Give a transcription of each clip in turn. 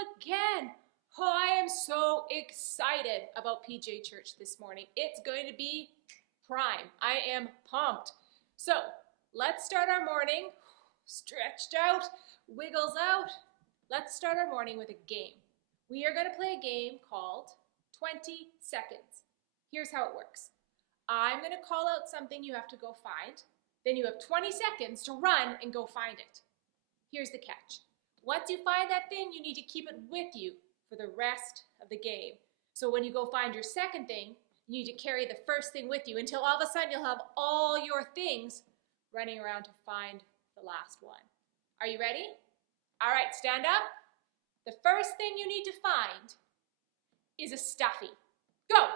again. Oh, I am so excited about PJ Church this morning. It's going to be prime. I am pumped. So let's start our morning. Stretched out, wiggles out. Let's start our morning with a game. We are going to play a game called 20 seconds. Here's how it works. I'm going to call out something you have to go find. Then you have 20 seconds to run and go find it. Here's the catch. Once you find that thing, you need to keep it with you for the rest of the game. So when you go find your second thing, you need to carry the first thing with you until all of a sudden you'll have all your things running around to find the last one. Are you ready? All right, stand up. The first thing you need to find is a stuffy. Go!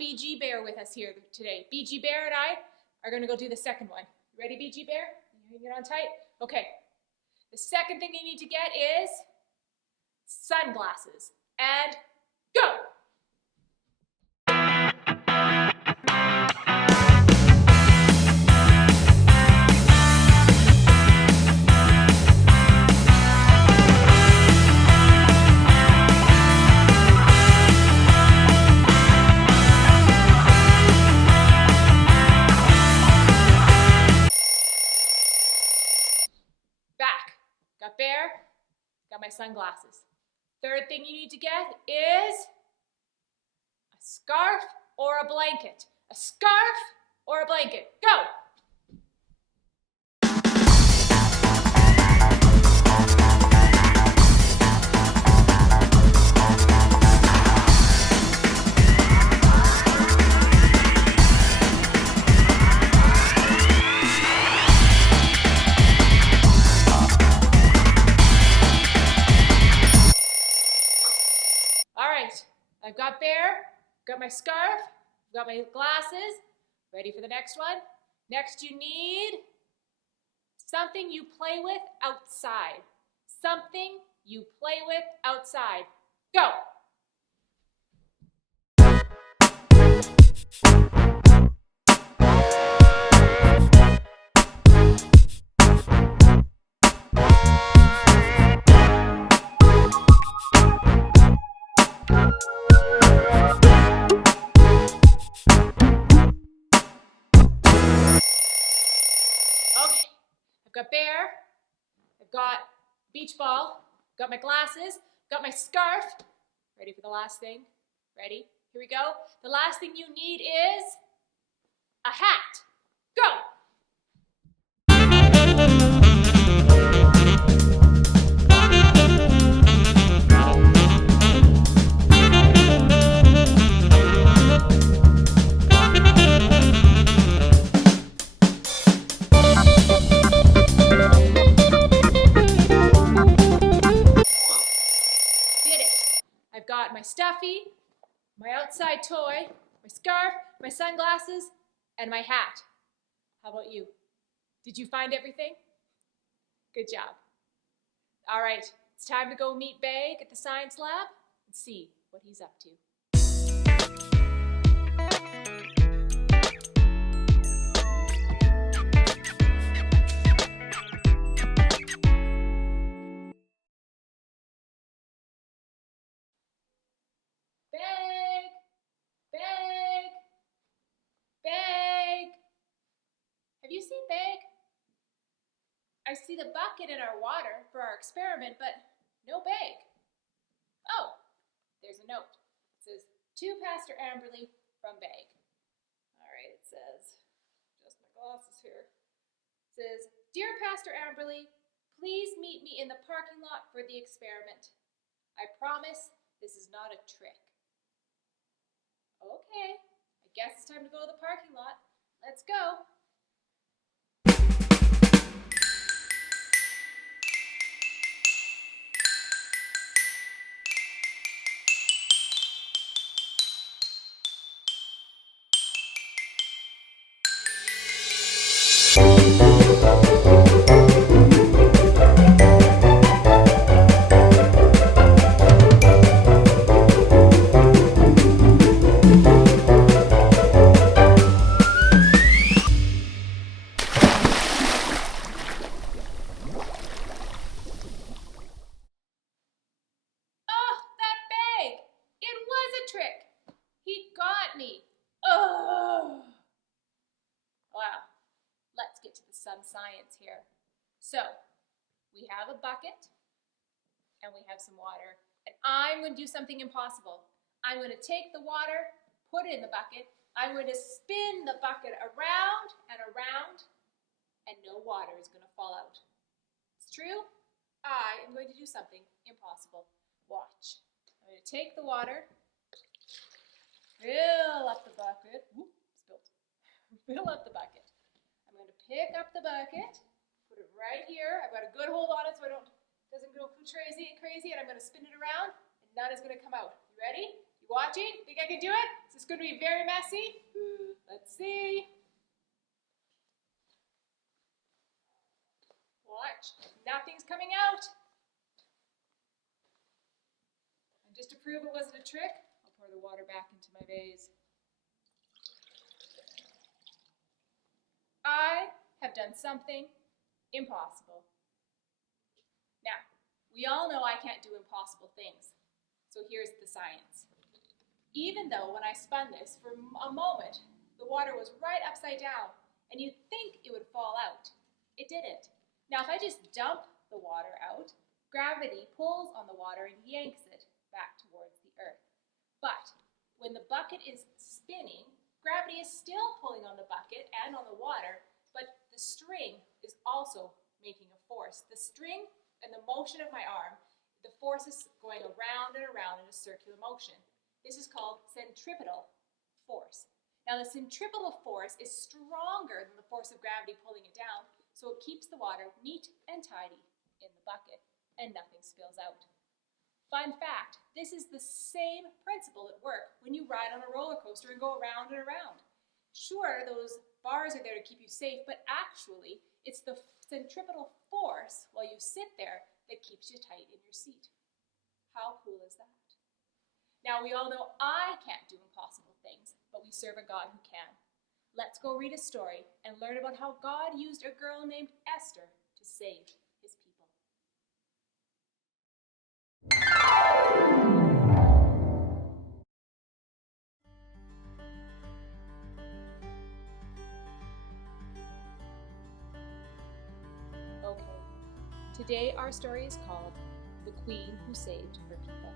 BG Bear with us here today. BG Bear and I are going to go do the second one. Ready, BG Bear? You hang it on tight? Okay. The second thing you need to get is sunglasses. And go! Got bear, got my sunglasses. Third thing you need to get is a scarf or a blanket. A scarf or a blanket. Go! I've got bear, got my scarf, got my glasses. Ready for the next one? Next you need something you play with outside. Something you play with outside. Go! I've got bear, I've got beach ball, got my glasses, got my scarf. Ready for the last thing? Ready? Here we go. The last thing you need is a hat. Go! I've got my stuffy, my outside toy, my scarf, my sunglasses, and my hat. How about you? Did you find everything? Good job. All right, it's time to go meet Bag at the science lab and see what he's up to. Have you seen Bag? I see the bucket in our water for our experiment, but no Bag. Oh, there's a note. It says, to Pastor Amberly from Bag. All right, it says, just my glasses here. It says, Dear Pastor Amberly, please meet me in the parking lot for the experiment. I promise this is not a trick. Okay, I guess it's time to go to the parking lot. Let's go. gravity. Oh! Wow. Let's get to some science here. So, we have a bucket and we have some water. And I'm going to do something impossible. I'm going to take the water, put it in the bucket. I'm going to spin the bucket around and around, and no water is going to fall out. It's true. I am going to do something impossible. Watch. I'm going to take the water, fill up the bucket. Whoop, spilled. Fill up the bucket. I'm going to pick up the bucket, put it right here. I've got a good hold on it so it doesn't go crazy, and I'm going to spin it around, and none is going to come out. You ready? You watching? Think I can do it? Is this going to be very messy? Let's see. Watch. Nothing's coming out. And just to prove it wasn't a trick, I'll pour the water back into my vase. I have done something impossible. Now, we all know I can't do impossible things. So here's the science. Even though when I spun this for a moment, the water was right upside down, and you'd think it would fall out, it didn't. Now, if I just dump the water out, gravity pulls on the water and yanks it back towards the earth. But when the bucket is spinning, gravity is still pulling on the bucket and on the water, but the string is also making a force. The string and the motion of my arm, the force is going around and around in a circular motion. This is called centripetal force. Now, the centripetal force is stronger than the force of gravity pulling it down, so it keeps the water neat and tidy in the bucket, and nothing spills out. Fun fact, this is the same principle at work when you ride on a roller coaster and go around and around. Sure, those bars are there to keep you safe, but actually, it's the centripetal force while you sit there that keeps you tight in your seat. How cool is that? Now, we all know I can't do impossible things, but we serve a God who can. Let's go read a story and learn about how God used a girl named Esther to save his people. Okay, today our story is called The Queen Who Saved Her People.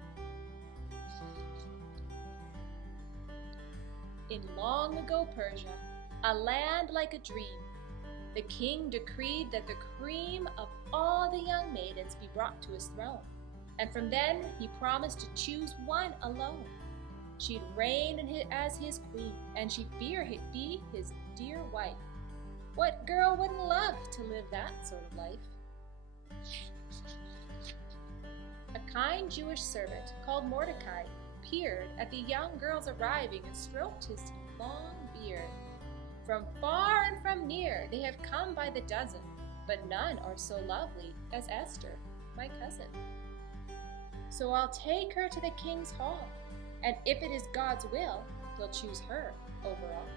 In long ago Persia, a land like a dream, the king decreed that the cream of all the young maidens be brought to his throne, and from then he promised to choose one alone. She'd reign as his queen, and she'd be his dear wife. What girl wouldn't love to live that sort of life? A kind Jewish servant called Mordecai peered at the young girls arriving and stroked his long beard. From far and from near they have come by the dozen, but none are so lovely as Esther, my cousin. So I'll take her to the king's hall, and if it is God's will, he'll choose her over all.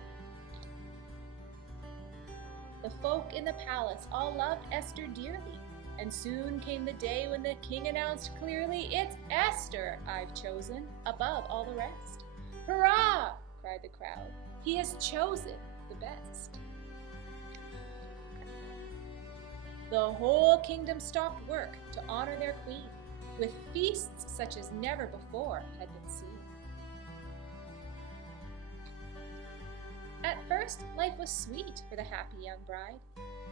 The folk in the palace all loved Esther dearly, and soon came the day when the king announced clearly, "It's Esther I've chosen above all the rest." "Hurrah!" cried the crowd. "He has chosen the best." The whole kingdom stopped work to honor their queen, with feasts such as never before had been seen. At first, life was sweet for the happy young bride.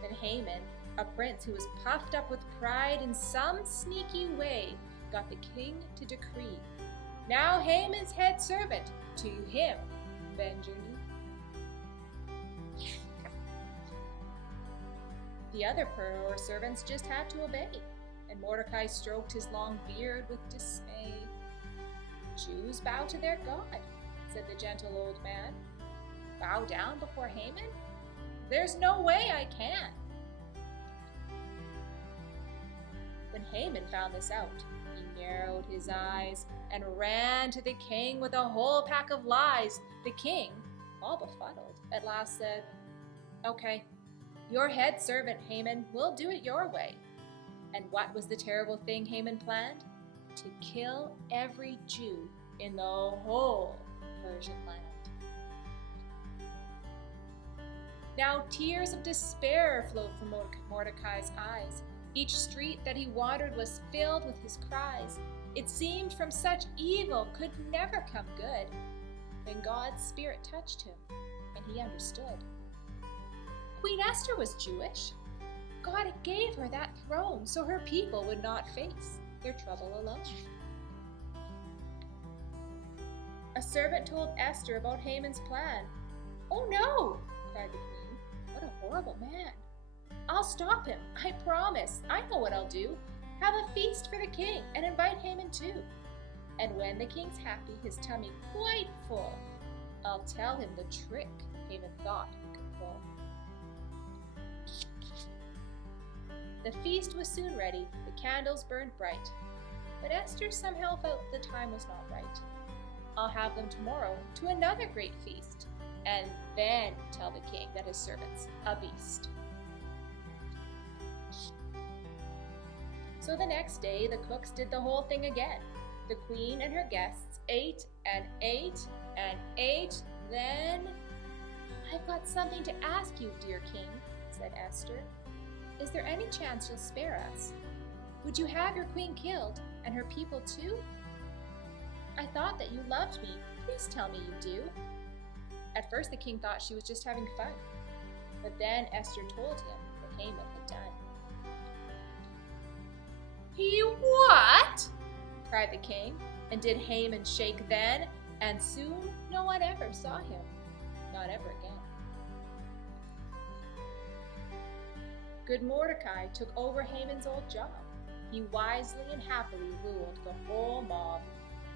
Then Haman, a prince who was puffed up with pride in some sneaky way, got the king to decree, "Now Haman's head servant, to him bend your knee." The other poor servants just had to obey, and Mordecai stroked his long beard with dismay. "Jews bow to their God," said the gentle old man. "Bow down before Haman? There's no way I can." When Haman found this out, he narrowed his eyes and ran to the king with a whole pack of lies. The king, all befuddled, at last said, "Okay, your head servant, Haman, will do it your way." And what was the terrible thing Haman planned? To kill every Jew in the whole Persian land. Now tears of despair flowed from Mordecai's eyes. Each street that he wandered was filled with his cries. It seemed from such evil could never come good. Then God's Spirit touched him, and he understood. Queen Esther was Jewish. God gave her that throne so her people would not face their trouble alone. A servant told Esther about Haman's plan. "Oh no!" cried the queen. "What a horrible man! I'll stop him, I promise. I know what I'll do. Have a feast for the king and invite Haman too. And when the king's happy, his tummy quite full, I'll tell him the trick Haman thought he could pull." The feast was soon ready, the candles burned bright, but Esther somehow felt the time was not right. "I'll have them tomorrow to another great feast, and then tell the king that his servant's a beast." So the next day, the cooks did the whole thing again. The queen and her guests ate and ate and ate. Then, "I've got something to ask you, dear king," said Esther. "Is there any chance you'll spare us? Would you have your queen killed and her people too? I thought that you loved me. Please tell me you do." At first the king thought she was just having fun, but then Esther told him what Haman had done. "He what?" cried the king, and did Haman shake then, and soon no one ever saw him, not ever again. Good Mordecai took over Haman's old job. He wisely and happily ruled the whole mob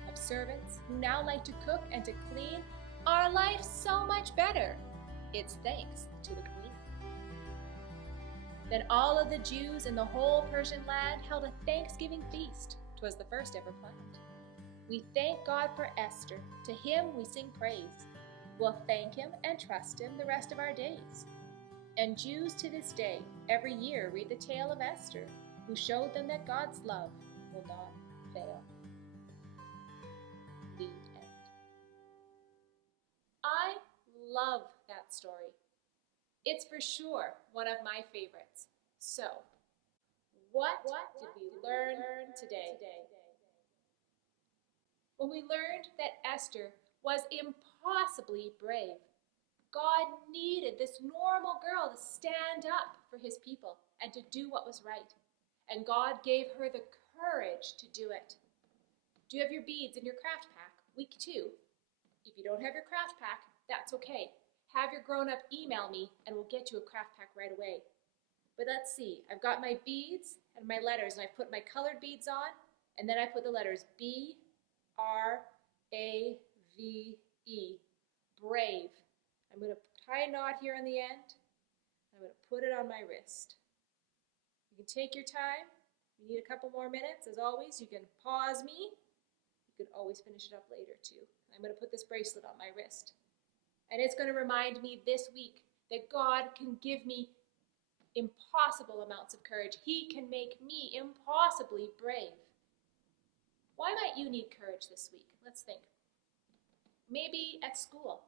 of servants who now like to cook and to clean our life so much better. It's thanks to the queen. Then all of the Jews in the whole Persian land held a Thanksgiving feast. 'Twas the first ever planned. We thank God for Esther. To him we sing praise. We'll thank him and trust him the rest of our days. And Jews to this day, every year, read the tale of Esther, who showed them that God's love will not fail. The end. I love that story. It's for sure one of my favorites. So, what did we learn today? Well, we learned that Esther was impossibly brave. God needed this normal girl to stand up for his people and to do what was right. And God gave her the courage to do it. Do you have your beads in your craft pack? Week 2. If you don't have your craft pack, that's okay. Have your grown-up email me and we'll get you a craft pack right away. But let's see, I've got my beads and my letters, and I put my colored beads on, and then I put the letters B-R-A-V-E, brave. I'm going to tie a knot here on the end. I'm going to put it on my wrist. You can take your time. If you need a couple more minutes, as always, you can pause me. You can always finish it up later too. I'm going to put this bracelet on my wrist. And it's going to remind me this week that God can give me impossible amounts of courage. He can make me impossibly brave. Why might you need courage this week? Let's think. Maybe at school.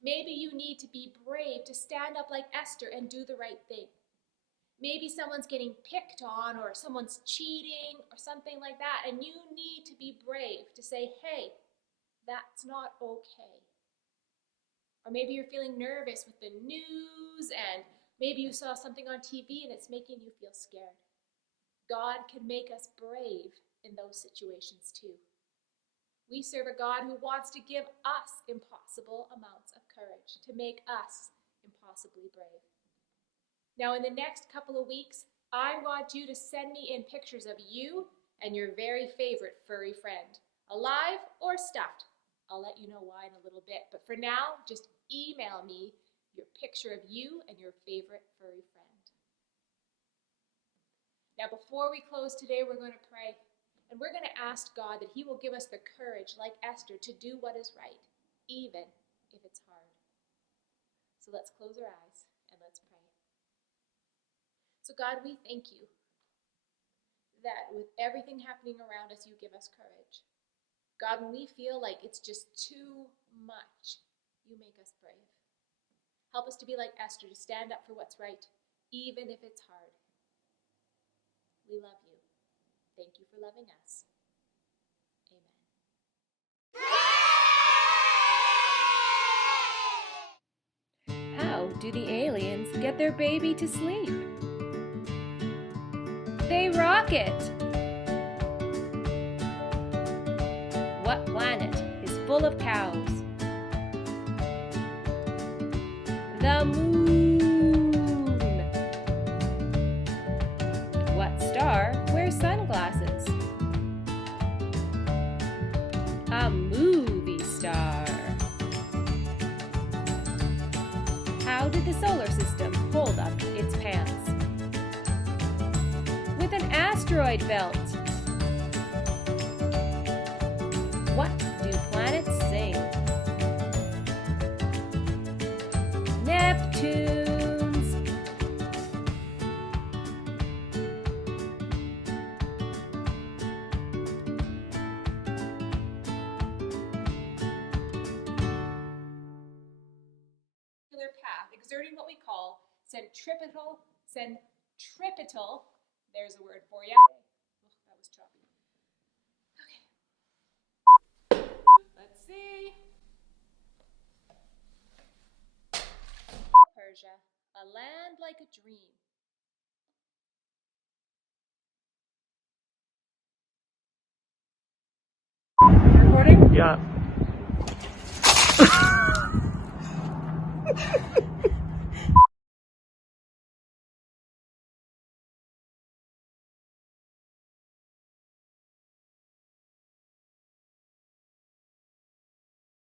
Maybe you need to be brave to stand up like Esther and do the right thing. Maybe someone's getting picked on or someone's cheating or something like that, and you need to be brave to say, hey, that's not okay. Or maybe you're feeling nervous with the news, and maybe you saw something on TV and it's making you feel scared. God can make us brave in those situations too. We serve a God who wants to give us impossible amounts of courage, to make us impossibly brave. Now, in the next couple of weeks, I want you to send me in pictures of you and your very favorite furry friend, alive or stuffed. I'll let you know why in a little bit, but for now, just email me your picture of you and your favorite furry friend. Now, before we close today, we're going to pray. And we're going to ask God that he will give us the courage, like Esther, to do what is right, even if it's hard. So let's close our eyes and let's pray. So God, we thank you that with everything happening around us, you give us courage. God, when we feel like it's just too much, you make us brave. Help us to be like Esther, to stand up for what's right, even if it's hard. We love you. Thank you for loving us. Amen. How do the aliens get their baby to sleep? They rock it. What planet is full of cows? The moon. What star wears sunglasses? A movie star. How did the solar system hold up its pants? With an asteroid belt. What do planets sing? Neptunes. Path, exerting what we call centripetal, there's a word for you. Oh, that was choppy. Okay. Let's see. Persia, a land like a dream. Recording? Yeah.